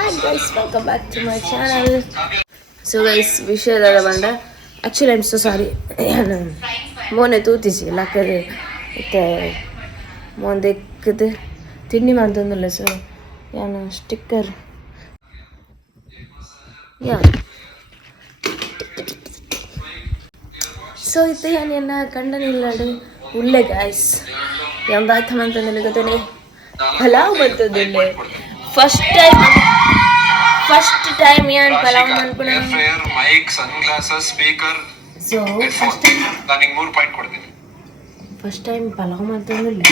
Hi guys, welcome back to my channel. So guys, ವಿಷಯದ ಬಂಡ actually I'm so sorry ಮೊನ್ನೆ ತೂತಿಸಿ ಲಕ್ಕದೆ ಮತ್ತೆ ಮೊಂದೆಕ್ಕದು ತಿಂಡಿ ಮಾಡ್ತಂದಲ್ಲ ಸೊ ಏನು ಸ್ಟಿಕ್ಕರ್ ಯಾ ಸೊ ಇದು ಏನೆಲ್ಲ ಕಂಡನಿಲ್ಲಾಡು ಉಳ್ಳೆ ಗಾಯ್ಸ್ ಎಂಬಾಯ್ತು ಅಂತಂದ್ರೆ ಗೊತ್ತೇ ಪಲಾವ್ ಬರ್ತದಿಲ್ಲ ಫಸ್ಟ್ ಟೈಮ್ ಏನು ಪಲಾವ್ ಮಾಡ್ಕೊಂಡು mike sunglasses speaker so first time ನಾನು 3 ಪಾಯಿಂಟ್ ಕೊಡ್ತೀನಿ ಫಸ್ಟ್ ಟೈಮ್ ಪಲಾವ್ ಮಾಡ್ತಂದಿಲ್ಲ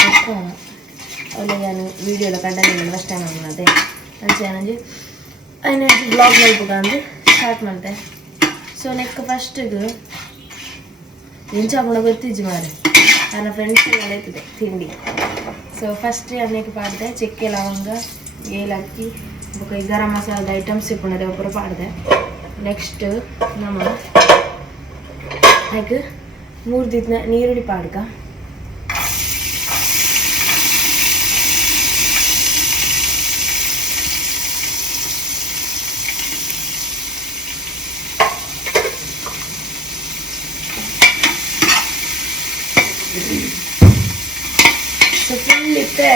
ಬಟ್ ಅಲ್ಲ ನಾನು ವಿಡಿಯೋలో ಕಂಡನಿಲ್ಲ ಫಸ್ಟ್ ಟೈಮ್ ಅನ್ನೋದೇ ಅಂಚೇನಂಜಿ അതിന് ಬ್ಲಾಗ್ ಮಾಡ್ಬೇಕಂದ್ರೆ ಸ್ಟಾರ್ಟ್ ಮಾಡ್ದೆ ಸೊ ನೆಕ್ ಫಸ್ಟಿಗೆ ಎಂಚಾಪುಣ ಗೊತ್ತಿಜ್ಜಿ ಮಾರೆ ನನ್ನ ಫ್ರೆಂಡ್ಸ್ ನಡೀತದೆ ತಿಂಡಿ ಸೊ ಫಸ್ಟ್ ಅನ್ನಕ್ಕೆ ಪಾಡ್ದೆ ಚಕ್ಕೆ ಲವಂಗ ಏಲಕ್ಕಿ ಬೊಕ್ಕ ಗರಂ ಮಸಾಲದ ಐಟಮ್ಸ್ ಇಪ್ಪುಣದೆ ಒಬ್ಬರು ಪಾಡ್ದೆ ನೆಕ್ಸ್ಟ್ ನಮ್ಮ ಅದಕ್ಕೆ 3 ದಿನ ನೀರುಳ್ಳಿ ಪಾಡ್ಕ ಸೊ ಫುಲ್ ಇತ್ತೆ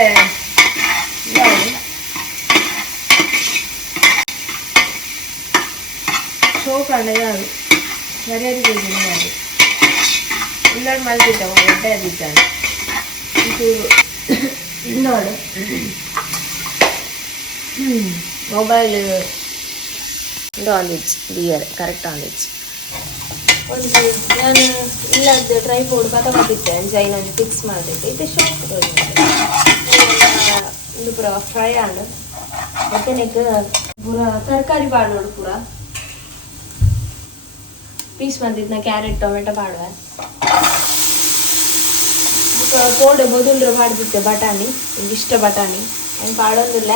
ಶೋಕಂಡ ಯಾರು ಮರ್ಯಾದೆ ಯಾರು ಇಲ್ಲಾಡು ಮಲ್ದಿದ್ದಾವ ಒಡ್ಡೆ ಅದಿದ್ದಾನೆ ಇದು ಇನ್ನೋಡು ಮೊಬೈಲ್ ಆನ್ಲಿಚ್ ಬಿಯರ್ ಕರೆಕ್ಟ್ ಆನ್ಲಿಚ್ ಒಂದು ನಾನು ಇಲ್ಲದ ಡ್ರೈ ಫ್ರೂಟ್ ಬದಿತ್ತೆ ಜೈನೊಂದು ಫಿಕ್ಸ್ ಮಾಡಿದ್ದೆ ಇದು ಶಾಪ್ ಇದು ಪೂರ ಫ್ರೈ ಆಂಡ್ ಮತ್ತೆ ನೆಕ್ ಪೂರ ತರಕಾರಿ ಪಾಡೋಡು ಪೂರ ಪೀಸ್ ಬಂದಿದ್ನ ಕ್ಯಾರೆಟ್ ಟೊಮೆಟೊ ಪಾಡುವೆ ಕೋಡೆ ಬದುಲ್ರೆ ಪಾಡ್ದಿತ್ತೆ ಬಟಾಣಿ ಇಷ್ಟ ಬಟಾಣಿ ಏನು ಪಾಡೋದಿಲ್ಲ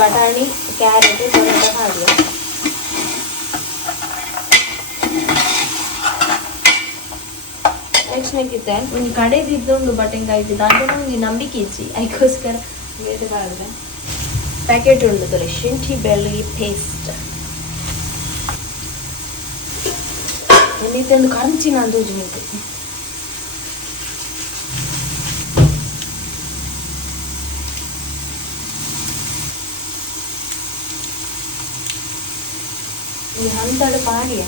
ಬಟಾಣಿ ಕ್ಯಾರೆಟ್ ಟೊಮೆಟೊ ಹಾಗೆ ನೆಕ್ಸ್ಟ್ ನೆಕ್ಕಿತ್ತೆ ಒಂದು ಕಡೆದಿದ್ದೊಂದು ಬಟೆಂಗಾಯ್ತು ದಾಂట్లో ನಂಗೆ ನಂಬಿಕೆ ಇಚ್ಚಿ ಅದಕ್ಕೋಸ್ಕರ ವೇಟ್ ಮಾಡಿದೆ ಪ್ಯಾಕೆಟ್ ಉಂಟು ತೊಲೆ ಶುಂಠಿ ಬೆಳ್ಳುಳ್ಳಿ ಪೇಸ್ಟ್ ಇನ್ನಿತ್ತೊಂದು ಕಂಚಿನ ಅಂದೂಜು ನಿಂತು ಈ ಹಂತಡು ಪಾಡಿಯ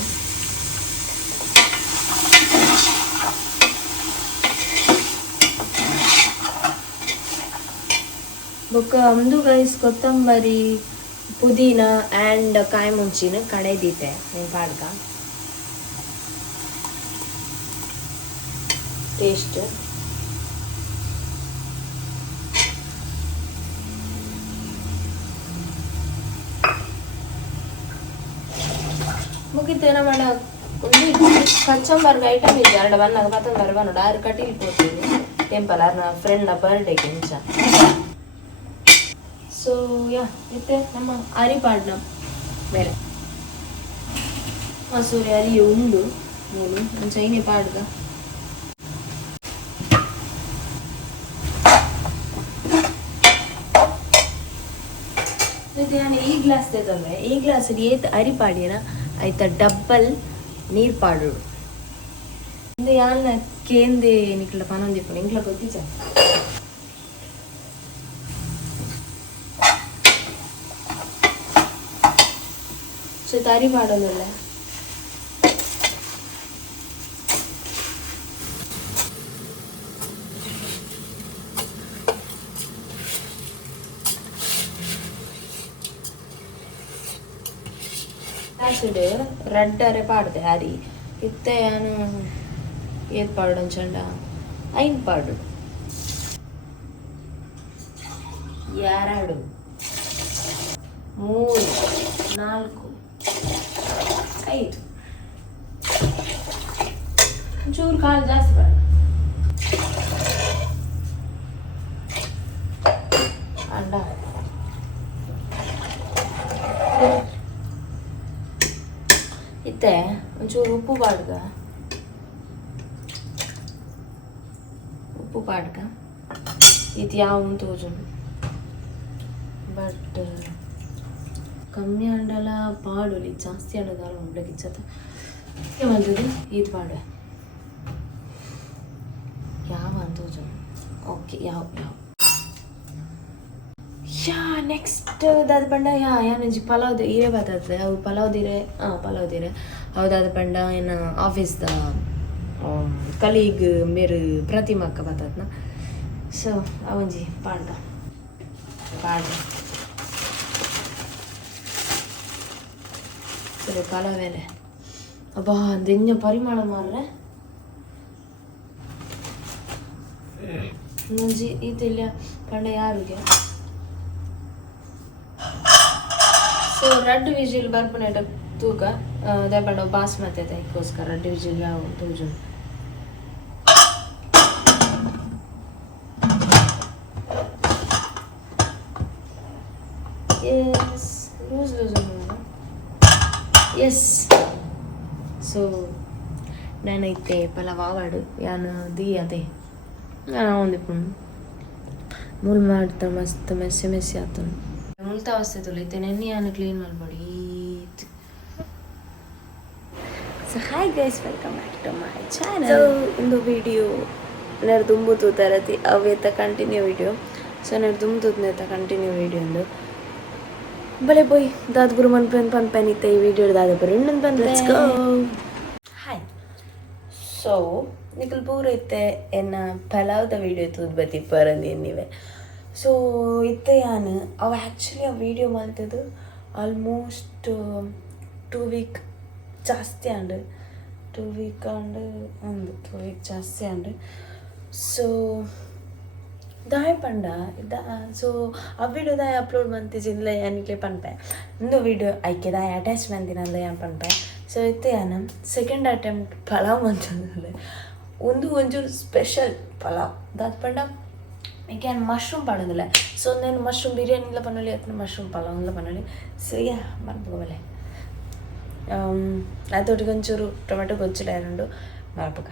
ಬೊಕ್ಕ ಒಂದು ಗೈಸ್ ಕೊತ್ತಂಬರಿ ಪುದೀನ ಆ್ಯಂಡ್ ಕಾಯಿ ಮುಂಚಿನ ಕಡೆದಿತ್ತೆ ನೀವು ಪಾಡ್ಕ ಟೇಸ್ಟ್ ಮುಗಿತೇನ ಮಾಡ ಒಂದು ಕಚ್ಚಂಬರ್ಗ ಐಟಮ್ ಇದೆ 2 ಬನ್ನಾಗ ಮತ್ತೊಂದು ಬನ್ನೋಡು 6 ಕಟೀಲ್ ಕೊಡ್ತೀನಿ ಟೆಂಪಲ್ ಅವ್ರ ಫ್ರೆಂಡ್ನ ಬರ್ಡೇಗೆ ಇಂಚ ಸೊ ಯಾ ಮತ್ತೆ ನಮ್ಮ ಅರಿಪಾಡ್ನ ಬೇರೆ ಮಸೂರಿ ಅರಿ ಉಂಡು ಮೂಲು ಒಂದು ಚೈನೆ ಪಾಡ್ಗ ನಾನು ಈ ಗ್ಲಾಸ್ ತೆಗಲ್ವೆ ಈ ಗ್ಲಾಸ್ ಏತ್ ಅರಿಪಾಡಿಯನ ಆಯ್ತಾ ಡಬ್ಬಲ್ ನೀರು ಪಾಡೋಡು ಇಂದು ಯಾನ ಕೇಂದೆ ನಿಕ್ಲ ಪನೊಂದಿಪ್ಪು ನಿಂಕ್ಲ ಗೊತ್ತಿച്ച ಸೊ ತಾರಿ ಪಾಡೋದಲ್ಲ ಆಸಿಡ್ ರೆಡ್ ಅರೆ ಪಾಡ್ದೆ ಹರಿ ಇತ್ತೆ ನಾನು ಏತ್ ಪಾಡು ಚಂಡ ಐನ್ ಪಾಡು 2 3 4 5 ಒಂಚೂರು ಕಾಳು ಜಾಸ್ತಿ ಬೇಡ ಉಪ್ಪು ಪಾಡ್ಗ ಇದು ಯಾವ ತೋಜು ಬಟ್ ಕಮ್ಮಿ ಅಂಡಲ ಪಾಡೋಲಿ ಜಾಸ್ತಿ ಅಂಡದಾಲ ಉಂಡ್ಲಕ್ಕೆ ಇಚ್ಚತ್ತ ಬಂದದ್ದು ಇದು ಪಾಡ ಯಾವ ಅಂತೋಜು ಓಕೆ ಯಾವ ಯಾ ನೆಕ್ಸ್ಟ್ ದಾದ ಪಂಡ ಯಾನಂಜಿ ಪಲಾವ್ದು ಹೀರೆ ಬರ್ತದೆ ಅವು ಪಲಾವ್ದಿರೆ ಪಲಾವ್ದಿರೆ ಹೌದಾದ ಪಂಡ ಏನು ಆಫೀಸ್ದ ಕಲೀಗ್ ಮೇರು ಪ್ರತಿಮಾ ಅಕ್ಕ ಬರ್ತದ್ನ ಸೊ ಅವಂಜಿ ಪಾಡ ಸರಿ ಪಲಾವೇಲೆ ಅಬ್ಬಾ ಅಂದೆಂಜ ಪರಿಮಳ ಮಾರ್ರೆ ನಂಜಿ ಇದಿಲ್ಲ ಪಂಡ ಯಾರಿಗೆ ಸೊ ರೆಡ್ ವಿಜಿಲ್ ಬರ್ಪುನೇಟ ತೂಕ ದಯಪಂಡ ಬಾಸ್ಮತಿ ಅದಕ್ಕೋಸ್ಕರ ರೆಡ್ ವಿಜಿಲ್ ಯಾವ ತೂಜು ಎಸ್ ಸೊ ನಾನೈತೆ ಪಲಾವ್ ಆವಾಡು ಯಾನು ದಿ ಅದೇ ನಾನು ಒಂದಿಪ್ಪು ಮುಲ್ ಮಾಡ್ತಾ ಮಸ್ತ್ ಮೆಸ್ಸಿ ಆತು ಮುಲ್ತಾ ಅವಸ್ಥೆ ತೊಳಿತೆ ನೆನ್ನೆ ನಾನು ಕ್ಲೀನ್ ಮಾಡ್ಬೇಡಿ so hi guys welcome back to my channel ಒಂದು ವಿಡಿಯೋ ನಾನು ತುಂಬುತ್ತು ತರತಿ ಅವೇತ ಕಂಟಿನ್ಯೂ ವಿಡಿಯೋ ಸೊ ನಾನು ತುಂಬುತ್ತುತ್ತ ಕಂಟಿನ್ಯೂ ವಿಡಿಯೋ ಒಂದು ಬಲೆ ಬೋಯ್ ದಾದ ಗುರು ಪನ್ಪನಿತ್ತೆ ಈ ವಿಡಿಯೋ ದಾದ ಬರು ಇನ್ನೊಂದು ಬಂದು let's go hi so Nikhil ಪೂರೈತೆ ಎನ್ನ ಪಲಾವ್ದ ವಿಡಿಯೋ ತೂದ್ ಬತ್ತಿ ಪರಂದಿ ನೀವೇ ಸೊ ಇತ್ತೆ ಯಾನು ಅವು ಆ್ಯಕ್ಚುಲಿ ಆ ವಿಡಿಯೋ ಮಾಡ್ತಿದ್ದು ಆಲ್ಮೋಸ್ಟ್ 2 ವೀಕ್ ಜಾಸ್ತಿ ಅಂಡು 2 ವೀಕ್ ಅಂಡು ಒಂದು 2 ವೀಕ್ ಜಾಸ್ತಿ ಅಂಡು ಸೊ ದಾಯ ಪಂಡ ಸೊ ಆ ವಿಡಿಯೋ ದಾಯ ಅಪ್ಲೋಡ್ ಮಂತಿಜಿನ್ಲ ಯಾನಿಗೆ ಪನ್ಪೆ ಒಂದು ವಿಡಿಯೋ ಐಕೆ ದಾಯ ಅಟ್ಯಾಚ್ ಮಂತಿನಂದ ಯಾನ್ ಪನ್ಪೆ ಸೊ ಇತ್ತೆ ಯಾನು ಸೆಕೆಂಡ್ ಅಟೆಂಪ್ಟ್ ಪಲಾವ್ ಮಂತಂದ್ರೆ ಒಂಚೂರು ಸ್ಪೆಷಲ್ ಪಲಾವ್ ದಾದ ಪಂಡ ಈಗ ಏನು ಮಶ್ರೂಮ್ ಪಾಡೋದಿಲ್ಲ ಸೊ ನಾನು ಮಶ್ರೂಮ್ ಬಿರಿಯಾನಿಲ್ಲ ಪನ್ನೊಲಿ ಅಥವಾ ಮಶ್ರೂಮ್ ಪಲಾವ್ಲ ಪನ್ನೊಲಿ ಸೊ ಯಾ ಮರ್ಪುಗಬಲ್ಲೆ ಅದೊಟ್ಟಿಗೆ ಒಂಚೂರು ಟೊಮೆಟೊ ಗೊಜ್ಜಿಲ್ಲ ಎರಡು ಮರ್ಪುಗ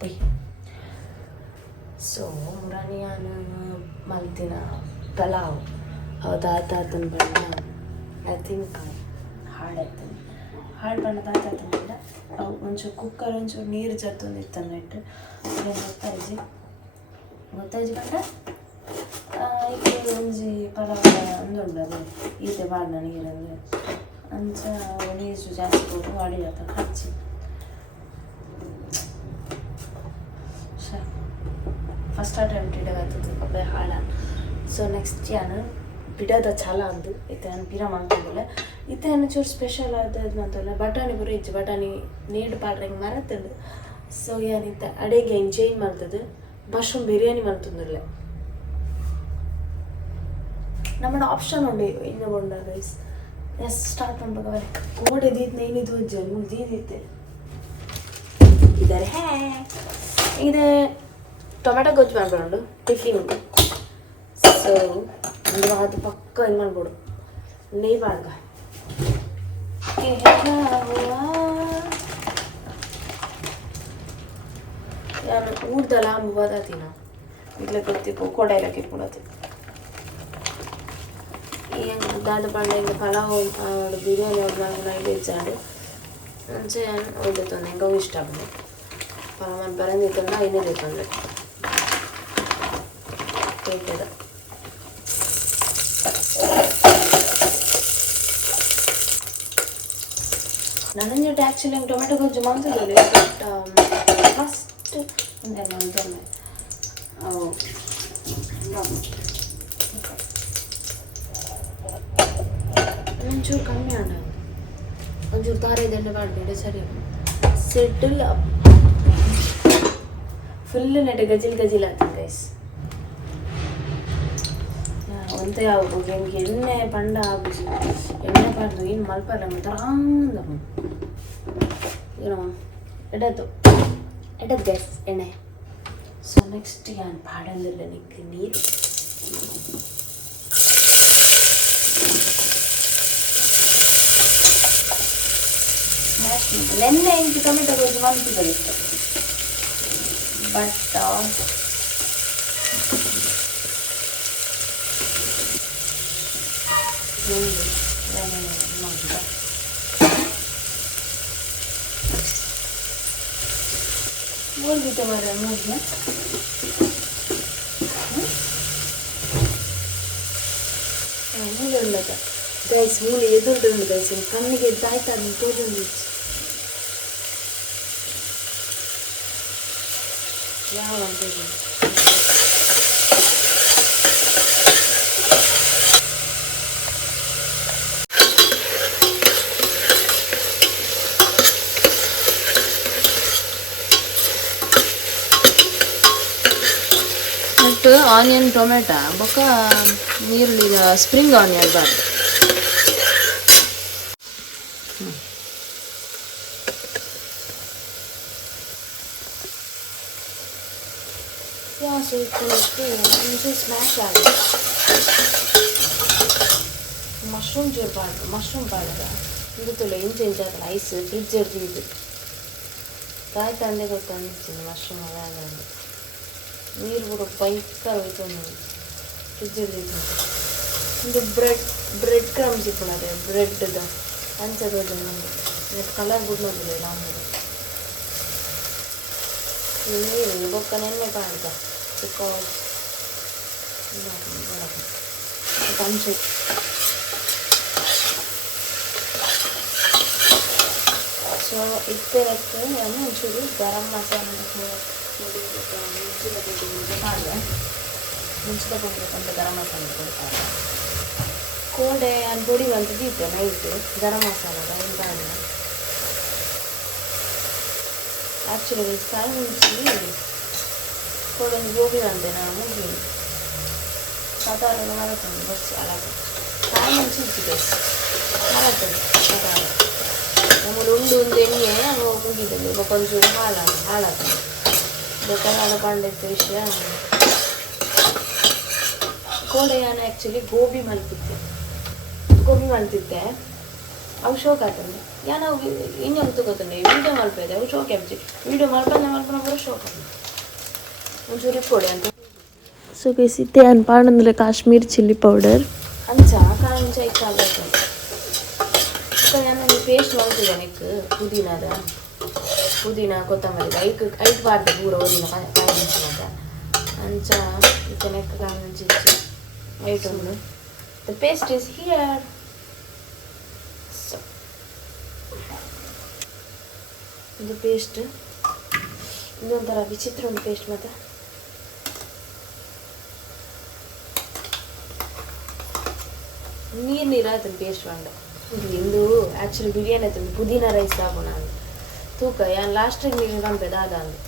ಪೊಯ್ ಸೊ ಮುರಾನಿಯಾನು ಮಲ್ತಿನ ಪಲಾವ್ ಹೌದಾತನ ಬಣ್ಣ ಐ ಥಿಂಕ್ ಹಾಡು ಬಣ್ಣ ತಾತಂದಿಲ್ಲ ಅವು ಒಂಚೂರು ಕುಕ್ಕರ್ ಒಂಚೂರು ನೀರು ಜರ್ತೊಂದಿತ್ತನ್ನು ಇಟ್ಟು ಗೊತ್ತಾಯ್ತು ಗಂಡ ಈಗ ಒಂಜಿ ಪಲಾವ್ ಒಂದುಂಡದು ಈತೆ ಬಾಡ ನನಗೇನಂದ್ರೆ ಅಂಚ ನೀರು ಜಾಸ್ತಿ ಕೊಟ್ಟು ಅಡಿಯತ್ತ ಹಚ್ಚಿ ಫಸ್ಟ್ ಅಟೆಂಪ್ಟ್ ಇಡಗತ್ತದು ಅಬ್ಬೆ ಹಾಳ ಸೊ ನೆಕ್ಸ್ಟ್ ಯಾನು ಬಿಡದ ಛಲ ಅಂದು ಇತ್ತೇನು ಪಿರ ಮಾಡ್ತಿದ್ದಿಲ್ಲ ಇತ್ತೇನು ಚೂರು ಸ್ಪೆಷಲ್ ಆದದ್ದು ಅಂತಲ್ಲ ಬಟಾಣಿ ಪೂರ ಇಚ್ಚು ಬಟಾಣಿ ನೀಡು ಪಾಡ್ರಂಗೆ ಮರತ್ತದು ಸೊ ಏನಿತ್ತ ಅಡಿಗೆ ಏನು ಚೇಂಜ್ ಮಾಡ್ತದೆ ಮಶ್ರೂಮ್ ಬಿರಿಯಾನಿ ಮಾಡ್ತಂದಿಲ್ಲ ನಮ್ಮ ಆಪ್ಷನ್ ಉಂಡು ಇನ್ನು ಉಂಡ ಗೈಸ್ ಎಸ್ ಸ್ಟಾರ್ಟ್ ಮಾಡ್ಬೇಕವರೆ ಓಡಿದಿತ್ತು ನೇನಿದು ಜನ್ಮ ದೀದಿತ್ತೆ ಇದಾರೆ ಹೇ ಇದೆ ಟೊಮೆಟೊ ಗೊಜ್ಜು ಮಾಡ್ಬಿಡು ಟಿಫಿನ್ ಸೊ ಅದು ಪಕ್ಕ ಏನು ಮಾಡ್ಬಿಡು ನೆಯ್ ಬಾಡ್ಗ ನಾನು ಊರ್ದಲ್ಲ ಅಂಬುದಾತೀನ ಇಟ್ಲೆ ಗೊತ್ತಿಪ್ಪು ಕೊಡ ಇಲ್ಲ ಕಿಪ್ಪುಡತಿ ಏನು ದಾದ ಪಂಡ ಹಿಂಗೆ ಪಲಾವ್ ಬಿರಿಯಾನಿ ಅವ್ರು ಇಚ್ಚಾಡು ಮುಂಚೆ ಒಳ್ಳೆತು ಹೆಂಗೋ ಇಷ್ಟ ಆಗ್ಬೋದು ಪಲಾವ್ ಬರಂದಿತ್ತಂದ್ರೆ ಐನೇ ಬೇಕಂದ್ರೆ ಕೇಳ್ತದ ನನ್ನ ಜೊತೆ ಆ್ಯಕ್ಚುಲಿ ಹಂಗೆ ಟೊಮೆಟೊ ಗೊಜ್ಜು ಮಾಡ್ತಿದ್ದಲ್ಲಿ ಬಟ್ ಫಸ್ಟ್ ಹಿಂಗೆ ಮಾಡ್ತೊಮ್ಮೆ ಒಂಚೂರು ಕಮ್ಮಿ ಆಡ ಒಂಚೂರು ತಾರೆ ದಂಡೆ ಮಾಡಬೇಡ ಸರಿ ಸೆಟ್ಟಿಲ್ಲ ಫುಲ್ ನೆಟ್ಟೆ ಗಜಿಲ್ ಆಗ್ತದೆ ಗೈಸ್ ಒಂದೇ ಆಗ್ಬೋದು ಹೆಂಗೆ ಎಣ್ಣೆ ಪಂಡ ಆಗುದು ಎಣ್ಣೆ ಪಂಡು ಏನು ಮಲ್ಪಲ್ಲ ತರಾಂದ ಏನೋ ಎಡದ್ದು ಗೈಸ್ ಎಣ್ಣೆ ಸೊ ನೆಕ್ಸ್ಟ್ ಏನು ಪಾಡಂದಿಲ್ಲ ನಿಕ್ಕೆ ನೀರು ಮ್ಯಾಶ್ ನೆನ್ನೆ ಇಂಟು ಟೊಮೆಟೊ ಗೊಜ್ಜು ಮಾಡ್ತಿದ್ದಳಿತ್ತು ಬಟ್ ಮೂರ್ಬಿಟ್ಟು ಮರ ಮೂರ್ನ ಮೂಲೆ ಉಳ್ಳದ ಗೈಸ್ ಮೂಲೆ ಎದುರುಡು ಗೈಸ್ ಕಣ್ಣಿಗೆ ಎದ್ದಾಯ್ತಾ ಅದನ್ನು ತೋಜೊಂದು ಯಾವ ನೆಕ್ಸ್ಟ್ ಆನಿಯನ್ ಟೊಮೆಟೊ ಬೊಕ್ಕ ನೀರುಳ್ಳಿ ಸ್ಪ್ರಿಂಗ್ ಆನಿಯನ್ ಬಾರ್ದು ಸ್ಮ್ಯಾಶ್ ಆಗಿದೆ ಮಶ್ರೂಮ್ ಚೂರು ಪಾಡ್ದು ಮಶ್ರೂಮ್ ಪಾಡ್ದ ಇದು ತುಳ ಇಂಚು ಇಂಚಾಕಲ್ಲ ಐಸ್ ಫ್ರಿಜ್ ಇರ್ತಿದ್ದು ಕಾಯಿ ತಂದೆ ಗೊತ್ತಂದಿದ್ದೀನಿ ಮಶ್ರೂಮ್ ಅದಾಗ ನೀರು ಕೂಡ ಭಯಂಕರ ಹೋಯ್ತು ಫ್ರಿಜ್ ಇರ್ತಿತ್ತು ಇದು ಬ್ರೆಡ್ ಕ್ರಮ್ಸ್ ಇಟ್ಕೊಳದೆ ಬ್ರೆಡ್ದ ಅಂಚದ ನಮ್ಮದು ಕಲರ್ ಬಿಡ್ನೋದಿಲ್ಲ ನಮ್ಮದು ನೀರು ಬೊಕ್ಕ ನೆನ್ನೆ ಪಾಡ್ದ ಬಿಕಾಸ್ ಅಂಶ ಸೊ ಇತ್ತರಕ್ಕೆ ಒಂಚೂರು ಗರಂ ಮಸಾಲೆ ಮುಂಚಿತ ಕೊಡಬೇಕಂತ ಗರಂ ಮಸಾಲೆ ಕೊಡ್ತಾರೆ ಕೋಡೆ ಅದು ಪೊಡಿ ಬಂದಿದ್ದೆ ನೈಟ್ ಗರಂ ಮಸಾಲದ ಎಂತಾಡಿನ ಆ್ಯಕ್ಚುಲಿ ಕಾಯಿ ಮುಂಚೆ ಕೋಡೆ ಗೋಬಿ ಬಂದೆ ನಾನು ಮುಗಿ ಸಾಧಾರಣ ಮಾಡತ್ತಂದು ಬಸ್ ಅಲಾಗ ಕಾಯಿ ಮುಂಚೆ ಇದ್ದಿದೆ ಮಾಡತ್ತಂದು ಸಾಧಾರಣ ನಮ್ಮಲ್ಲಿ ಒಂದು ಎಣ್ಣೆ ಮುಗಿದಲ್ಲಿ ಕೊಂಚೂರು ಹಾಳಾಗ್ತದೆ ಬೇಕಾದ ಪಂಡಿತ ವಿಷಯ ಕೋಡೆ ನಾನು ಆ್ಯಕ್ಚುಲಿ ಗೋಬಿ ಮಲ್ತಿದ್ದೆ ಅವು ಶೋಕ್ ಆಗ್ತದೆ ಯಾನು ಇನ್ನೊಂದು ತಗೋತಂಡೆ ವೀಡಿಯೋ ಮಲ್ಪೈದೆ ಅವು ಶೋಕ್ ಹಬ್ಬಿ ವೀಡಿಯೋ ಮಲ್ಪನ ಶೋಕ್ ಆಗ್ತದೆ ಒಂಚೂರು ಕೊಡಿ ಅಂತ ಸೊ ಬೇಸಿತ್ತೆ ಅನ್ಪಾಡಂದ್ರೆ ಕಾಶ್ಮೀರ್ ಚಿಲ್ಲಿ ಪೌಡರ್ ಅಂಚ ಕಾಂಚ ಇಕ್ಕಾಗತ್ತೆ ನಾನು ಪೇಸ್ಟ್ ಮಾಡ್ತಿದ್ದೇನೆ ಪುದೀನ ಕೊತ್ತಂಬರಿ ಐಟ್ ಬಾರ್ದೆ ಪೂರ ಓದಿನ ಕಾಯಿ ಮೆಣಸಿನದ ಅಂಚ ಇತ್ತ ನೆಕ್ಕ ಕಾಯಿ ಮೆಣಸಿ ಐಟ್ ಉಂಡು ದ ಪೇಸ್ಟ್ ಇಸ್ ಹಿಯರ್ ಇದು ಪೇಸ್ಟ್ ಇದೊಂಥರ ವಿಚಿತ್ರ ಉಂಟು ಪೇಸ್ಟ್ ಮತ್ತೆ ನೀರಾಯ್ತು ಪೇಸ್ಟ್ ಮಾಡ ಇಂದು ಆ್ಯಕ್ಚುಲಿ ಬಿರಿಯಾನಿ ಆಯ್ತು ಪುದೀನ ರೈಸ್ ಸಾಕು ನಾನು ತೂಕ ಯಾನು ಲಾಸ್ಟಿಗೆ ನೀರು ಕಂಪೆದ ಅದಂದು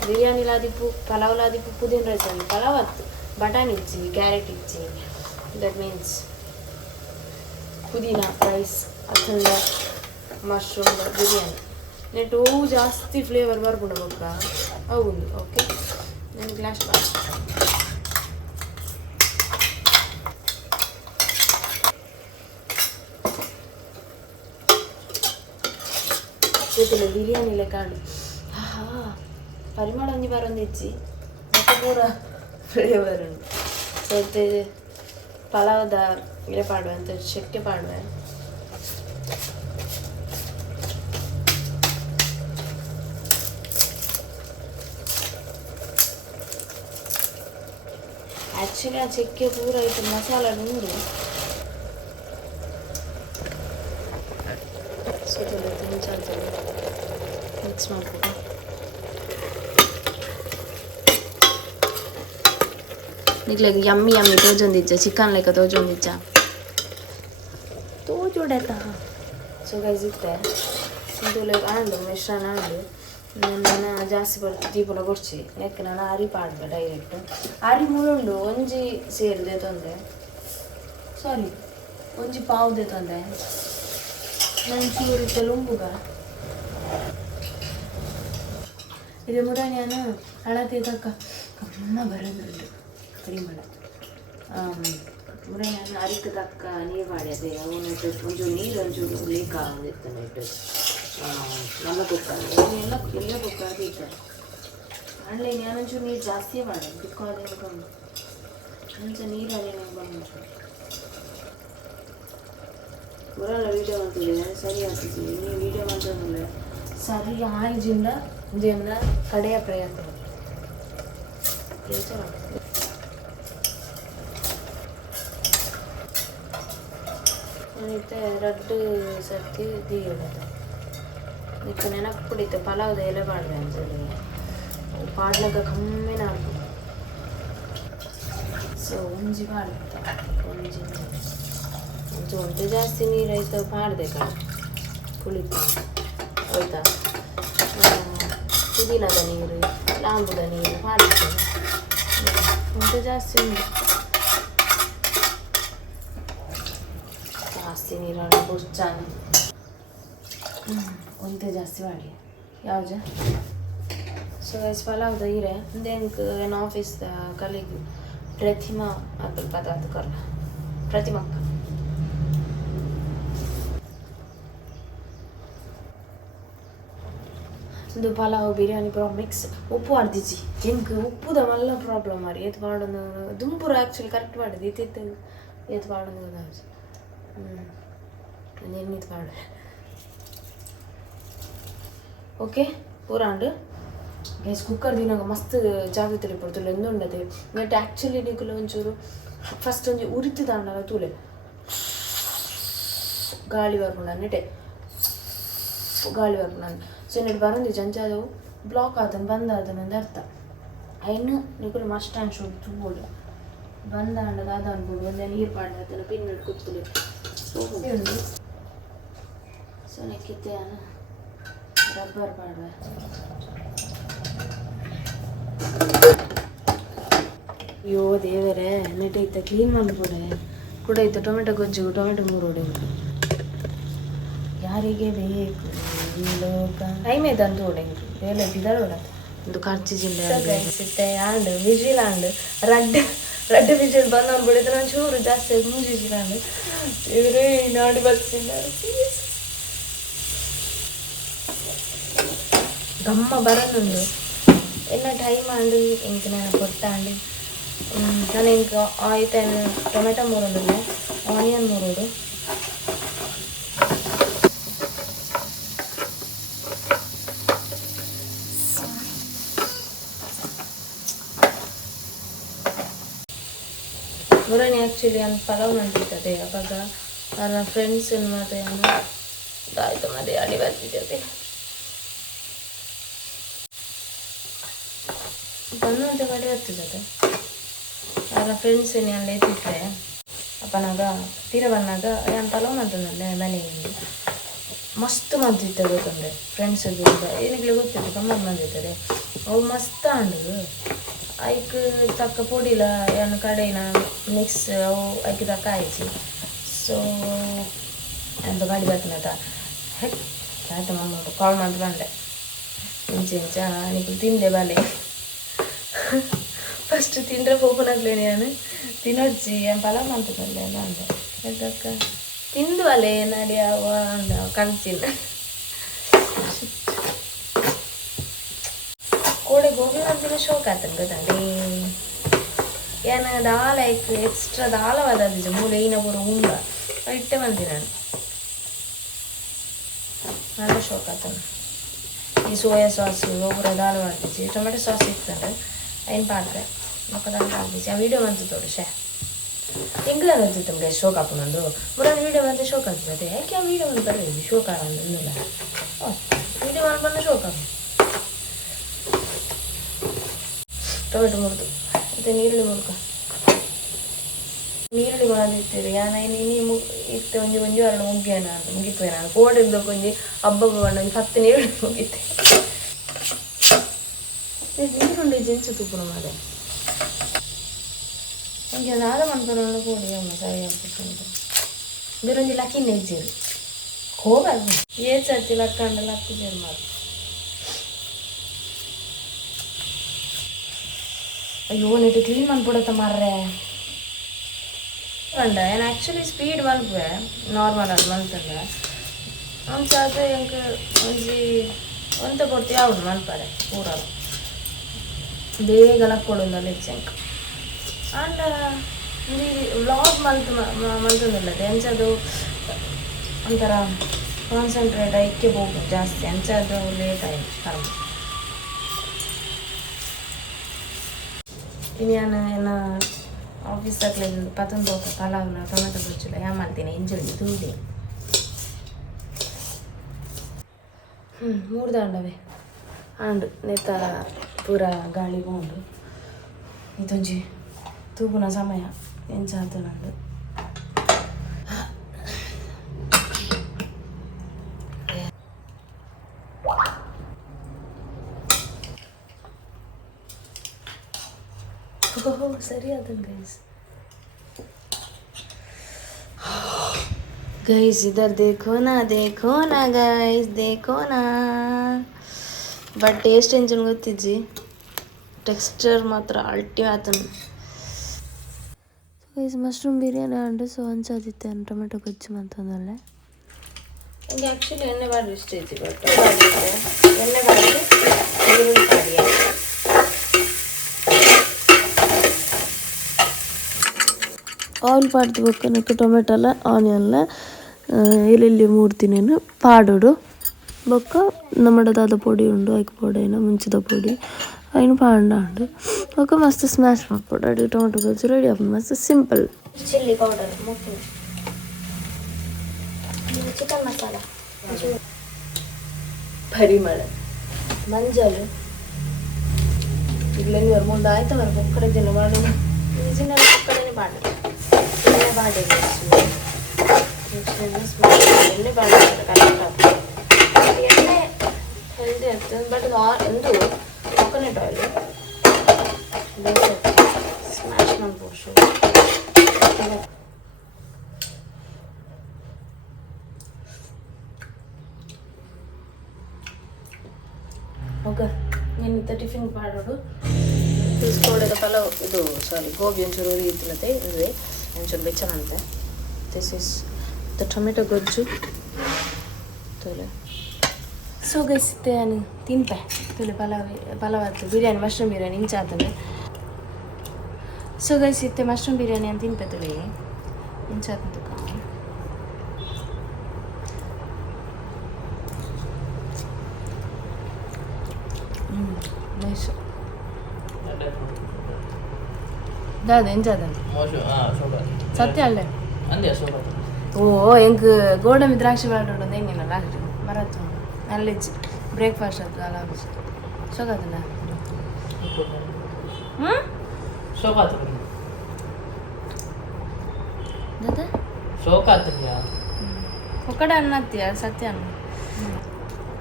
ಬಿರಿಯಾನಿಲಾದಿಪ್ಪು ಪಲಾವ್ಲಾದಿಪ್ಪು ಪುದೀನ ರೈಸ್ ಅಲ್ಲಿ ಪಲಾವ್ ಹತ್ತು ಬಟಾಣಿ ಇಚ್ಚಿ ಕ್ಯಾರೆಟ್ ಇಚ್ಚಿ ದಟ್ ಮೀನ್ಸ್ ಪುದೀನ ರೈಸ್ ಅತ್ತಂದ ಮಶ್ರೂಮ್ ಬಿರಿಯಾನಿ ನೆಟ್ಟು ಹೂವು ಜಾಸ್ತಿ ಫ್ಲೇವರ್ ಬರ್ಕೊಂಡು ಬೊಕ್ಕ ಹೌದು ಓಕೆ ನಾನು ಗ್ಲಾಸ್ ಗೊತ್ತಿಲ್ಲ ಬಿರಿಯಾನಿ ಲೆಕ್ಕಾಡು ಪರಿಮಳ ಒಂಜಿ ಬರೊಂದು ಇಚ್ಚಿ ಮತ್ತೆ ಪೂರ ಫ್ಲೇವರ್ ಉಂಟು ಮತ್ತೆ ಪಲಾವ್ದ ಇಲೆ ಪಾಡುವೆ ಅಂತ ಶೆಕ್ಕೆ ಪಾಡುವೆ ಆ್ಯಕ್ಚುಲಿ ಆ ಚಕ್ಕೆ ಪೂರ ಇತ್ತು ಮಸಾಲ ನೂರು ಸುತ್ತಲೂ ಮಿಕ್ಸ್ ಮಾಡ್ಕೊಂಡು ನಿಕ್ಲೆಗ್ ಯಮ್ಮಿ ತೋಜೊಂದಿಜ್ಜ ಚಿಕನ್ ಲೆಕ್ಕ ತೋಜೊಂದಿಜ್ಜ ತೋಜೊಡೆತ ಸೊ ಗೈಸ್ ಇತ್ತೆ ಇಂದು ಆಂಡು ಮಿಶ್ರಣ ಆಂಡು ನಾನು ಜಾಸ್ತಿ ದೀಪನ ಕೊಡ್ಚಿ ಯಾಕೆ ನಾನು ಅರಿ ಪಾಡ್ಬೆ ಡೈರೆಕ್ಟ್ ಅರಿ ಮುಳುಂಡು ಒಂಜಿ ಸೇರಿದೆ ತೊಂದರೆ ಸಾರಿ ಒಂಜಿ ಪಾವ್ದೆ ತೊಂದರೆ ನಾನು ಚೂರು ಇತ್ತೆ ಲುಂಬುಗ ಇದು ಮುಡ ನಾನು ಹಳತಿ ತಕ್ಕ ಕಮ್ಮ ಬರೋದುಂಟು ಪರಿಮಳ ಮುಡ ನಾನು ಅರಿಕ ತಕ್ಕ ನೀರು ಮಾಡಿದೆ ಅವನು ಒಂಚೂರು ನೀರು ಒಂಚೂರು ಲೀಕ್ ಆಗೋದಿತ್ತು ನೆಟ್ಟು ನಮ್ಮ ಕುಕ್ಕರ್ ಎಲ್ಲ ಕುಕ್ಕರ್ ಇದ್ದಾರೆ ಅಂಡ್ಲೆ ನಾನೊಂಚೂರು ನೀರು ಜಾಸ್ತಿ ಮಾಡೋದು ಬಿಕಾಸ್ ಬಂದು కొంచెం ನೀರು ಅದೇ ಬಂದು ಊರೆಲ್ಲ ವೀಡಿಯೋ ಮಾಡ್ತಿದ್ದೆ ಸರಿ ಆಗ್ತಿದ್ದೆ ನೀವು ವೀಡಿಯೋ ಮಾಡ್ತಂದ್ರೆ ಸರಿ ಆಯ್ಜಿಂದ ಇದೆಂದ ಕಡೆಯ ಪ್ರಯತ್ನ అయితే రెడ్ సర్తి దిగదు ఇక నెనప్పుడు అయితే పలావ్ తేలే పాడదు అంతే పాడలేక కమ్మిన ಸೊ ಒಂಜಿ ಪಾಡ್ತಾ ಒಂಜಿ ಒಂಚು ಒಂಟೆ ಜಾಸ್ತಿ ನೀರಾಯ್ತು ಪಾಡ್ದೆ ಕಡೆ ಕುಳಿತಾ ಆಯ್ತಾ ಪುದೀನದ ನೀರು ಲಾಂಬುದ ನೀರು ಪಾಡ್ತೇವೆ ಒಂಟೆ ಜಾಸ್ತಿ ಉಂಟು ಜಾಸ್ತಿ ನೀರಾಡ ಬುರ್ಚಾನೆ ಒಂತೆ ಜಾಸ್ತಿ ಮಾಡಿ ಯಾವ್ದು ಸೊ ಗೈಸ್ ಪಲಾವ್ದ ಇರೆ ದೇನ್ಕ್ ಏನ್ ಆಫೀಸ್ದ ಕಲೀಗ್ ಪ್ರತಿಮಾ ಅದು ಪದಾರ್ಥ ಕರ್ಲ ಪ್ರತಿಮಕ್ಕ ಇದು ಪಲಾವ್ ಬಿರಿಯಾನಿ ಪೂರ ಮಿಕ್ಸ್ ಉಪ್ಪು ಮಾಡ್ದಿಜ್ಜಿ ಎಂಕ್ ಉಪ್ಪುದ ಮಲ್ಲ ಪ್ರಾಬ್ಲಮ್ ಮಾಡಿ ಎತ್ ಮಾಡೋದು ದುಂಪುರ ಆ್ಯಕ್ಚುಲಿ ಕರೆಕ್ಟ್ ಮಾಡಿದ್ದು ಇತ್ತಿತ್ತು ಎತ್ ಮಾಡೋದು ಎನ್ನಿತ್ತು ಮಾಡು ಓಕೆ ಪೂರಾಂಡು ಗೈಸ್ ಕುಕ್ಕರ್ ದಿನಾಗ ಮಸ್ತ್ ಜಾಗ್ರತೆ ಪಡ್ತುಲ್ಲ ಎಂದುಂಡದೆ ನೆಟ್ ಆ್ಯಕ್ಚುಲಿ ನಿಗುಲ ಒಂಚೂರು ಫಸ್ಟ್ ಒಂಜಿ ಉರಿತಿದಾಂಡಲ್ಲ ತೂಲೆ ಗಾಳಿ ಬರ್ಕೊಂಡ ನೆಟೆ ಗಾಳಿ ಬರ್ಕೊಂಡ ಸೊ ನೆಟ್ ಬರೋದು ಜಂಚಾದವು ಬ್ಲಾಕ್ ಆತನ ಬಂದ ಆತನಂದು ಅರ್ಥ ಅಯ್ಯನ್ನು ನಿಗುಲು ಮಸ್ಟ್ ಆ್ಯಂಡ್ ಶುಡ್ ತೂಬೋಡು ಬಂದ ಅಂಡದ ಅದು ಅನ್ಬೋದು ಒಂದೇ ನೀರು ಪಾಡ್ದನ ಪಿನ್ ಇಟ್ಟು ಕೂತ್ಕೊಳ್ಳಿ ಉಂಡು ಸೊ ನೆಕ್ಕಿತ್ತೆ ರಬ್ಬರ್ ಪಾಡ್ವೆ ಅಯ್ಯೋ ದೇವರೇ ನೆಟ್ಟೈತೆ ಕ್ಲೀನ್ ಮಾಡಿಕೊಡೆ ಕೂಡ ಇತ್ತು ಟೊಮೆಟೊ ಗೊಜ್ಜು ಟೊಮೆಟೊ 3 ಹೊಡೆಯುವುದು ಯಾರಿಗೆ ಬೇಕು ಈ ಲೋಕ ಟೈಮ್ ಐತೆ ಅಂತ ಹೊಡೆಯುದು ಬೇಲೆ ಬಿದ್ದಾಳೆ ಹೊಡೆದು ಒಂದು ಖರ್ಚು ಜಿಲ್ಲೆ ಸಿಟ್ಟೆ ಆಂಡು ವಿಜಿಲ್ ಆಂಡು ರಡ್ಡು ವಿಜಿಲ್ ಬಂದವನು ಬಿಡಿದ್ರೆ ನಾನು ಚೂರು ಜಾಸ್ತಿ ಆಗಿ 3 ವಿಜಿಲ್ ಆಂಡು ಇವರೇ ನಾಡಿ ಬರ್ತಿಲ್ಲ ಗಮ್ಮ ಬರೋದುಂಡು ಎಲ್ಲ ಟೈಮ್ ಆಂಡು ಇಂಕ ನಾನು ಕೊಟ್ಟಾಂಡು ನಾನು ಇಂಕ ಆಯ್ತು ಟೊಮೆಟೊ 3 ಹೊಡೆದು ಆನಿಯನ್ 3 ಹೊಡು ಮುರಾನಿ ಆ್ಯಕ್ಚುಲಿ ಅಲ್ಲಿ ಪಲಾವ್ ಮಾಡಿರ್ತದೆ ಅವಾಗ ನನ್ನ ಫ್ರೆಂಡ್ಸ್ ಮತ್ತು ಆಯಿತು ಮತ್ತೆ ಅಡಿ ಬರ್ತಿದ್ದೆ ಬಂದಂತೆ ಮಾಡಿ ಬರ್ತಿದ್ದದೆ ನನ್ನ ಫ್ರೆಂಡ್ಸ್ ಅಲ್ಲಿ ಎತ್ತಿಟ್ರೆ ಅಪ್ಪನಾಗ ತೀರ ಬಂದಾಗ ಏನು ಪಲಾವ್ ಮಾಡ್ತಂದಲ್ಲೇ ಮನೆಯಲ್ಲಿ ಮಸ್ತ್ ಮಾಡ್ತಿದ್ದೆ ಗೊತ್ತಂದ್ರೆ ಫ್ರೆಂಡ್ಸಿಗೆ ಏನಿಗೆ ಗೊತ್ತಿತ್ತು ಗಮ್ಮತ್ತು ಬಂದಿರ್ತದೆ ಅವು ಮಸ್ತ್ ಅಂಡು ಐಕ್ ತಕ್ಕ ಪೊಡಿಲ ಏನು ಕಡೆನ ಮಿಕ್ಸ್ ಅವು ಐಕ್ ತಕ್ಕ ಆಯ್ತು ಸೊ ಎಂತ ಗಾಡಿ ಬರ್ತೀನತ ಆಯ್ತು ಮಮ್ಮ ಕಾಲ್ ಮಾಡಿ ಬಂದೆ ಇಂಚ ನೀನು ತಿಂದೆ ಬಾಲೆ ಫಸ್ಟ್ ತಿಂದರೆ ಹೋಗ್ಲಾಗ್ಲೇ ನಾನು ತಿನ್ನೋಜ್ಜಿ ಏನು ಪಲಾವ್ ಮಾಡ್ತಿದ್ದಲ್ಲ ಎಲ್ಲ ಅಂದೆ ಅದಕ್ಕ ತಿಂದು ಅಲ್ಲೇ ನಡಿ ಅವ ಅಂದ ಕಣ್ತಿನ ಕೋಡೆ ಗೋಬಿ ಮಾಡ್ತಿನ ಶೋಕ್ ಆತನ ಗೊತ್ತಾಗಿ ಏನ ದಾಲ ಐಕ್ ಎಕ್ಸ್ಟ್ರಾ ದಾಲ ಬದಲಿಜ ಮೂಲೆ ಈನ ಪೂರ ಉಂಡ ಇಟ್ಟೆ ಬಂದಿ ನಾನು ಶೋಕ್ ಆತನ ಈ ಸೋಯಾ ಸಾಸ್ ಒಬ್ಬರ ದಾಲ್ ಮಾಡ್ತಿದ್ವಿ ಟೊಮೆಟೊ ಸಾಸ್ ಇರ್ತದೆ ಏನು ಪಾಡ್ರೆ ಮಕ್ಕ ದಾಲ್ ಮಾಡ್ತಿದ್ವಿ ಆ ವಿಡಿಯೋ ಬಂತು ತೋಡು ಶೇ ಹೆಂಗೆ ಅಂತಿತ್ತು ನಮಗೆ ಶೋಕ್ ಹಾಕೊಂಡೊಂದು ಬರೋದು ವೀಡಿಯೋ ಬಂದು ಶೋಕ್ ಆಗ್ತದೆ ಯಾಕೆ ಆ ವೀಡಿಯೋ ಬಂದು ಬರೋದು ಶೋಕ್ ಆಗೋದಿಲ್ಲ ವೀಡಿಯೋ ಮಾಡಿ ಬಂದು ಶೋಕ್ ಆಗ ಟೊಮೆಟೊ ಮುರಿದು ಮತ್ತು ನೀರುಳ್ಳಿ ಮಾಡಿರ್ತೀರಿ ನೀನು ಇತ್ತು ಒಂಜಿ ಎರಡು ಮುಗ್ಗೇನ ಅಂತ ಮುಗಿಪೋಯ ನಾನು ಕೋಡಿರ್ಬೇಕು ಒಂಜಿ ಹಬ್ಬ ಒಂದು 10 ನೀರುಳ್ಳಿ ಮುಗಿತೆ ನೀರುಳ್ಳಿ ಜೆಂಚು ತೂಪುನ ಮಾಡೆ ನನಗೆ ಒಂದು ಆದ ಮಾಡ್ಕೊಂಡು ಕೋಡಿ ಅಮ್ಮ ಸರಿ ಆಗ್ಬಿಟ್ಟು ಬೇರೊಂದು ಲಕ್ಕಿ ನೆಜ್ಜಿರು ಹೋಗಲ್ಲ ಏಚಿ ಲಕ್ಕಂಡ ಲಕ್ಕಿ ಜೇರು ಮಾಡಿ ಅಯ್ಯೋ ನೆಟ್ಟು ಕ್ಲೀನ್ ಮಾಡ್ಬಿಡತ್ತ ಮಾರ್ರೆ ಅಂಡ ಏನು ಆ್ಯಕ್ಚುಲಿ ಸ್ಪೀಡ್ ಮಲ್ಪೆ ನಾರ್ಮಲ್ ಆಗಿ ಮಲ್ತಲ್ಲ ಅಂಚಾದ ಎಂಕ್ ಒಂಜಿ ಒಂತ ಕೊಡ್ತಿ ಯಾವುದು ಮಲ್ಪರೆ ಪೂರ ಬೇಗ ಲಕ್ಕೊಡುಂದಲ್ಲ ಹೆಚ್ಚೆಂಕ್ ಆಂಡ ವ್ಲಾಗ್ ಮಲ್ತೊಂದಿಲ್ಲದೆ ಎಂಚದು ಒಂಥರ ಕಾನ್ಸಂಟ್ರೇಟ್ ಐಕ್ಯ ಹೋಗುದು ಜಾಸ್ತಿ ಎಂಚದು ಲೇಟ್ ಆಯ್ತು ಕರ್ಮ ಇನ್ನು ನಾನು ಆಫೀಸ್ ತಕ್ಲಿಂದ ಪತಂದು ಹೋಗ ಪಲಾವ್ನ ಟೊಮೆಟೊ ಗೊಜ್ಜುಲ ಯಾ ಮಾಡ್ತೀನಿ ಎಂಜೊಳ್ಳಿ ತುಂಬಿ ಮೂರು ದಾಂಡವೆ ಆಂಡು ನೆತ್ತ ಪೂರ ಗಾಳಿ ಹೋಂಡು ಇದೊಂಜಿ ತೂಗುನ ಸಮಯ ಎಂಚಾದ ನಂದು ಸರಿ ಅದ ಗೈಸ್ इधर देखो ना गाइस देखो ना ಬಟ್ ಟೇಸ್ಟ್ ಎಂಜನ್ ಗೊತ್ತಿಜ್ಜಿ ಟೆಕ್ಸ್ಚರ್ ಮಾತ್ರ ಅಲ್ಟಿಮೇಟ್ ಗೈಸ್ ಮಶ್ರೂಮ್ ಬಿರಿಯಾನಿ ಅಂಡು ಸೊ ಅಂಚಾದಿತ್ತೆ ಟೊಮೆಟೊ ಗೊಜ್ಜು ಅಂತಂದಲ್ಲೇ ನನಗೆ ಆ್ಯಕ್ಚುಲಿ ಎಣ್ಣೆ ಬಾಡಿ ಇಷ್ಟ ಐತಿ ಬಟ್ ಎಣ್ಣೆ ಬಾಡಿ ಈರುಳ್ಳಿ ಬಾಡಿ ಆಯಿಲ್ ಪಾಡ್ದು ಬೊಕ್ಕ ಟೊಮೆಟೊಲ ಆನಿಯನ್ಲ ಈರುಳ್ಳಿ ಮೂಡ್ತಿನೇನು ಪಾಡೋಡು ಬೊಕ್ಕ ನಮ್ಮಡದಾದ ಪೊಡಿ ಉಂಡು ಐಕ್ ಪೊಡಿನ ಮುಂಚಿದ ಪೊಡಿ అయిన పాండా అండి ఒక మస్తు స్మాష్ పప్పుడు అడిగి టొమాటో గొజ్జు రెడీ అవుతుంది మస్తు సింపుల్ చిల్లీ పౌడర్ ముక్కు చికెన్ మసాలా ಪರಿಮಳ ಮಂಜಲು ಇಲ್ಲ ನೀವು ಮುಂದೆ ಆಯ್ತು ಅವ್ರ ಒಕ್ಕಡೆ ದಿನ ಮಾಡೋಣ ಈಜಿನಲ್ಲಿ ಒಕ್ಕಡೆನೇ ಬಾಡ ಎಣ್ಣೆ ಬಾಡಿ ಎಣ್ಣೆ ಬಾಡಿ ಕರೆಕ್ಟ್ ಎಣ್ಣೆ ಹೆಲ್ದಿ ಆಗ್ತದೆ ಬಟ್ ಎಂದು coconut oil smash ಮಾಡ್ಬೋದು ಓಕೆ ಏನಿತ್ತು ಟಿಫಿನ್ ಮಾಡೋದು తీసుకోవడం ಪಲಾವ್ ಇದು ಸಾರಿ ಗೋಬಿ ಒಂಚೂರು ಉರಿಯುತ್ತಿಲ್ಲದೆ ಇದೆ ಒಂಚೂರು ಬೆಚ್ಚನಂತೆ ದಿಸ್ ಇಸ್ ದ ಟೊಮೆಟೊ ಗೊಜ್ಜು ತೋಲೆ ಸೊ ಗೈಸ್ ಇತ್ತೆ ನಾನು ತಿಂಪೆ ತುಲೆ ಪಲಾವ್ ಆಯ್ತು ಬಿರಿಯಾನಿ ಮಶ್ರೂಮ್ ಬಿರಿಯಾನಿ ಇಂಚ ಆಗ್ತದೆ ಸೊ ಗೈಸ್ ಇತ್ತೆ ಮಶ್ರೂಮ್ ಬಿರಿಯಾನಿ ಅಂತ ತಿಂಪೆ ತುಲೆ ಇಂಚ ಆಗ್ತದೆ ನೈಸ್ ದಾದ ಎಂಚ ಸತ್ಯ ಅಲ್ಲೇ ಓ ಎಂಕ್ ಗೋಡಂಬಿ ದ್ರಾಕ್ಷಿ ಮಾಡೋದು ಹೆಂಗಿನಲ್ಲ ಮರತ್ತು ನಾಲೆಜ್ ಬ್ರೇಕ್ಫಾಸ್ಟ್ ಅದು ಅಲ್ಲ ಸೋಗಾದಲ್ಲ ದಾದಾ ಒಕ್ಕಡೆ ಅನ್ನತ್ತೀಯ ಸತ್ಯ ಅನ್ನ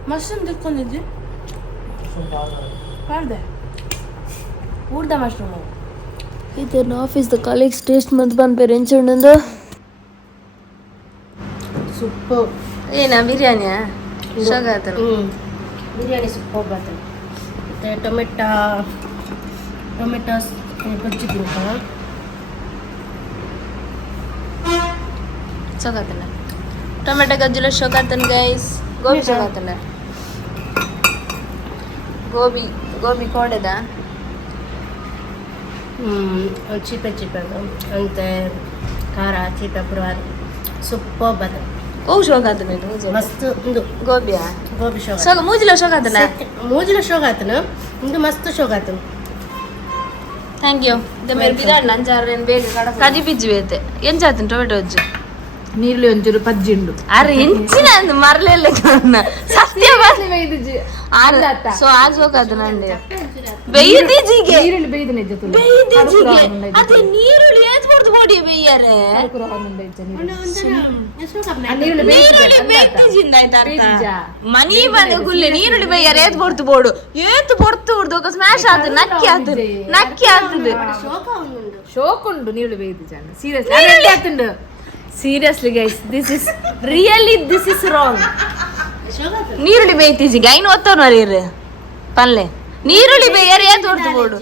ಮಶ್ರೂಮ್ ತಿಳ್ಕೊಂಡಿದ್ದಿ ಮಾಡಿದೆ ಊರ್ದ ಮಶ್ರೂಮು ಇದನ್ನು ಆಫೀಸ್ದ ಕಾಲೇಜ್ ಟೇಸ್ಟ್ ಮಂತ್ ಬಂದ್ಪೇರು ಎಂಚುಂಡು ಸೂಪರ್ ಏನ ಬಿರಿಯಾನಿಯಾ ಶೋಗಾತನು ಬಿರಿಯಾನಿ ಸೂಪರ್ ಬರ್ತದೆ ಮತ್ತು ಟೊಮೆಟೋಸ್ ಗೊಜ್ಜು ತಿಂತ ಶೋಗಾತಲ್ಲ ಟೊಮೆಟೊ ಗೊಜ್ಜುಲ ಶೋಗಾತನ್ ಗೈಸ್ ಗೋಬಿ ಶೋಗಾತಲ್ಲ ಗೋಬಿ ಕೋಡೆದ ಚಿಪೆ ಅಂತೆ ಖಾರ ಚಿಪೆ ಪುರ ಸೂಪರ್ ಬರ್ತದೆ ಓ ಶೋಗಾತನ ಮಸ್ತ್ ಒಂದು ಗೋಬಿಯಾ ಗೋಬಿ ಶೋಗ ಶೋಗ ಮೂಜಿಲ ಶೋಗಾತನ ಮೂಜಿಲ ಶೋಗಾತನ ಇಂದು ಮಸ್ತ್ ಶೋಗಾತನ ಥ್ಯಾಂಕ್ ಯು ದ ಮೇರೆ ಬಿದಾಡ್ ನಂಜಾರೇನ್ ಬೇಗ ಕಜಿ ಪಿಜ್ಜಿ ಬೇತೆ ಎಂಚಾತನ ಟೊಮೆಟೊ ಗೊಜ್ಜು ನೀರ್ಲಿ ಒಂಚೂರು ಪಜ್ಜಿಂಡು ಅರೆ ಎಂಚಿನ ಅಂದು ಮರಲೆಲ್ಲ ಕಾರಣ ಸತ್ಯ ಸೊ ಆಜ್ ಹೋಗಾತನ ಅಂದೆ ಬೇಯ್ದಿಜಿಗೆ ನೀರುಳ್ಳಿ ಬೇಯ್ದು ನಿಜ ಅದೇ ನೀರುಳ್ಳಿ ಏತ್ ಕೊಡ್ದು ಬೋಡಿ ಬೇಯ್ಯಾರೆ ಮನಿ ಬಂದ ಗುಲ್ಲೆ ನೀರುಳ್ಳಿ ಬೇಯ್ಯಾರೆ ಏತ್ ಕೊಡ್ತು ಬೋಡು ಏತ್ ಪೊರ್ತು ಬಿಡ್ದು ಸ್ಮ್ಯಾಶ್ ಆತು ನಕ್ಕಿ ಆಗ್ತದೆ ಶೋಕ್ ಉಂಡು ನೀರುಳ್ಳಿ ಬೇಯ್ದು serious seriously guys this is wrong ನೀರುಳ್ಳಿ ಬೇಯ್ತಿಜಿ ಗೈನ್ ಓದ್ತವ್ ನರೀರ್ ಪಲ್ಲೆ ನೀರುಳ್ಳಿ ಬೇಯ್ಯಾರೆ ಏತ್ ಕೊಡ್ತು ಬೋಡು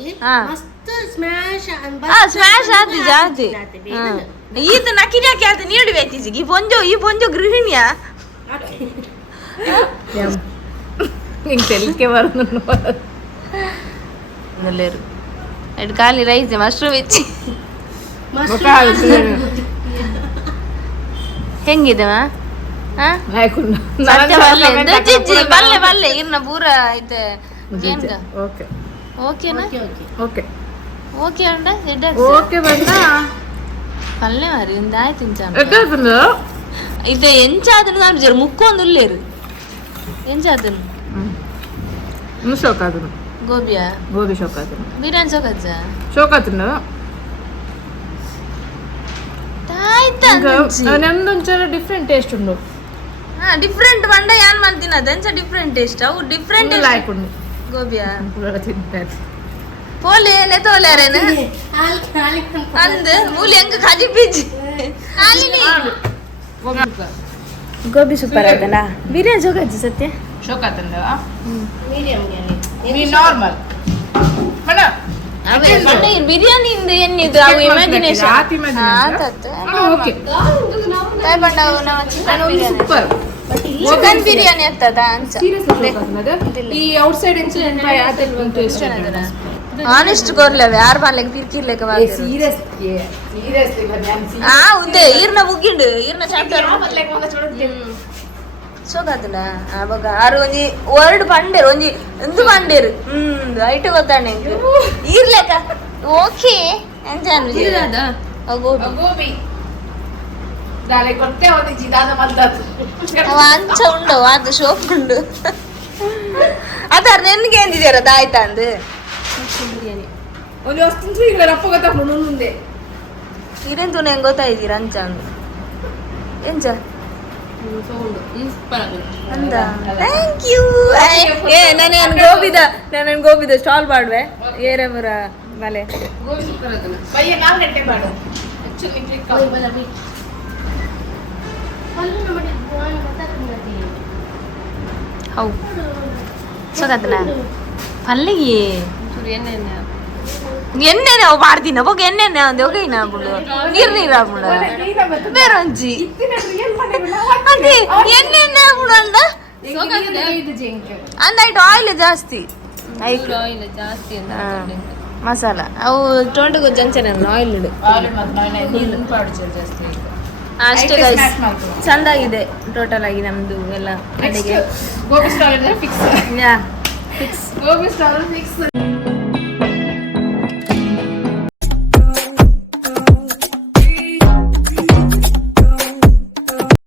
ಸ್ಮ್ಯಾಶ್ ಆತಿ ಜಾತಿ ಈತ ನಕ್ಕಿ ಆತ ನೀರುಳ್ಳಿ ಬೇಯ್ತಿಜಿ ಈ ಪೊಂಜೋ ಗೃಹಿಣಿಯ ನಿಂಗೆ ತೆಲಿಕೆ ಬರೋದು లేరు ఇటు ఖాళీ రైస్ మష్రూమ్ ఇచ్చి ಹೆಂಗಿದವಾ ಬಲ್ಲೆ ಬಲ್ಲೆ ಇರ್ನ ಪೂರ ಐತೆ ಓಕೆ ಓಕೆನಾ ಓಕೆ ಓಕೆ ಅಂಡ ಓಕೆ ಬಂದ పల్లె మరి ఇందాయ తింటాను ఎక్కడుందో ఇది ఎంచాదను దాని జర ముక్కొందు లేరు ఎంచాదను షోకాతును గోబియా ಗೋಬಿ ಶೋಕಾತುನು బిర్యానీ చోకచ్చ ಶೋಕಾತುನು ತಾಯ್ತಾ ನಮ್ದು ಒಂಚೂರು ಡಿಫ್ರೆಂಟ್ ಟೇಸ್ಟ್ ಉಂಡು ಡಿಫ್ರೆಂಟ್ ಬಂಡ ಯಾನ್ ಮಾಡ್ತೀನಿ ಅದಂಚ ಡಿಫ್ರೆಂಟ್ ಟೇಸ್ಟ್ ಅವು ಡಿಫ್ರೆಂಟ್ ಲೈಕ್ ಉಂಡು ಗೋಬಿಯಾ ತಿಂತಾರೆ పోలే నెతోలేరేనా అందు మూలి ఎంక ఖాజీ పిచ్చి ಗೋಬಿ ಸೂಪರ್ ಆಯ್ತಲ್ಲ ಬಿರಿಯಾನಿ ಜೋಗಜ್ಜಿ ಸತ್ಯ ಶೋಕಾತಂದವಾ ಮೀ ನಾರ್ಮಲ್ ಮನ ಅವೇ ಮನೆ ಬಿರಿಯಾನಿ ಇಂದ ಎನ್ನಿದು ಅವು ಇಮ್ಯಾಜಿನೇಷನ್ ಆತತ್ತೆ ಓಕೆ ತಾಯಿ ಬಂಡಾವು ನಾವು chicken biryani super chicken biryani ಆಗ್ತದ ಅಂಚ ಈ ಔಟ್ ಸೈಡ್ ಎಂಚ ಟೇಸ್ಟ್ ಆನೆಸ್ಟ್ ಕೋರ್ಲೇವೆ ಯಾರು ಮಾಡ್ಲಿಕ್ಕೆ ಪಿರ್ಕಿರ್ಲಿಕ್ಕೆ ಸೀರಿಯಸ್ಲಿ ಉಂದೆ ಈರ್ನ ಮುಗ್ಗಿಂಡು ಈರ್ನ ಚಾಪ್ಟರ್ ಸೋಗಾತಲ್ಲ ಅವಾಗ ಆರು ಒಂಜಿ ವರ್ಡ್ ಪಂಡೇರು ಒಂಜಿ ಎಂದು ಪಂಡೇರು ಐಟ್ ಗೊತ್ತಾಂಡೆ ಈರ್ಲೆಕ್ಕ ಓಕೆ ಎಂತ ಗೋಬಿ ದಾಲೆ ಕೊಟ್ಟೆ ಒಂದು ಜಿದಾದ ಮಲ್ದದು ಅವ ಅಂಚ ಉಂಡು ಅದು ಶೋಪ್ ಉಂಡು ಅದಾರ ನೆನ್ಗೆ ಎಂದಿದ್ಯಾರ ದಾಯ್ತಾ ಅಂದು ಬಿರಿಯಾನಿ ಒಂದು ವಸ್ತು ಈಗ ರಪ್ಪ ಗೊತ್ತಾಗ್ಬೋದು ಮುಂದೆ ಇರೆಂತು ನಂಗೆ ಗೊತ್ತಾಯ್ತೀರ ಅಂಚ ಅಂದು ಎಂಚ ಅಂದ ಥ್ಯಾಂಕ್ ಯು ಏ ನಾನು ಗೋಬಿದ ಸ್ಟಾಲ್ ಮಾಡುವೆ ಏರಮರ ಮಲೆ ಬಯ್ಯ 4 ಗಂಟೆ ಮಾಡು ಹೌ ಸೋಗತ್ತಲ್ಲ ಪಲ್ಲಿಗೆ ಎಣ್ಣೆ ನಾವು ಮಾಡ್ತೀನಿ ಅವಾಗ ಎಣ್ಣೆ ಒಂದು ಹೋಗಿ ನಾಬಿಡು ನೀರು ಹಾಕ್ಬಿಡು ಬೇರೆ ಒಂಜಿ ಅದೇ ಎಣ್ಣೆ ಹಾಕ್ಬಿಡು ಅಂದ ಅಂದಾಯ್ತು ಆಯಿಲ್ ಜಾಸ್ತಿ ಮಸಾಲ ಅವು ಟೊಂಟು ಜಂಕ್ಷನ್ ಆಯಿಲ್ ಇಡು ಅಷ್ಟೇ ಗೈಸ್ ಚಂದಾಗಿದೆ ಟೋಟಲ್ ಆಗಿ ನಮ್ದು ಎಲ್ಲ ಅಡಿಗೆ gobi stall fix fix gobi stall fix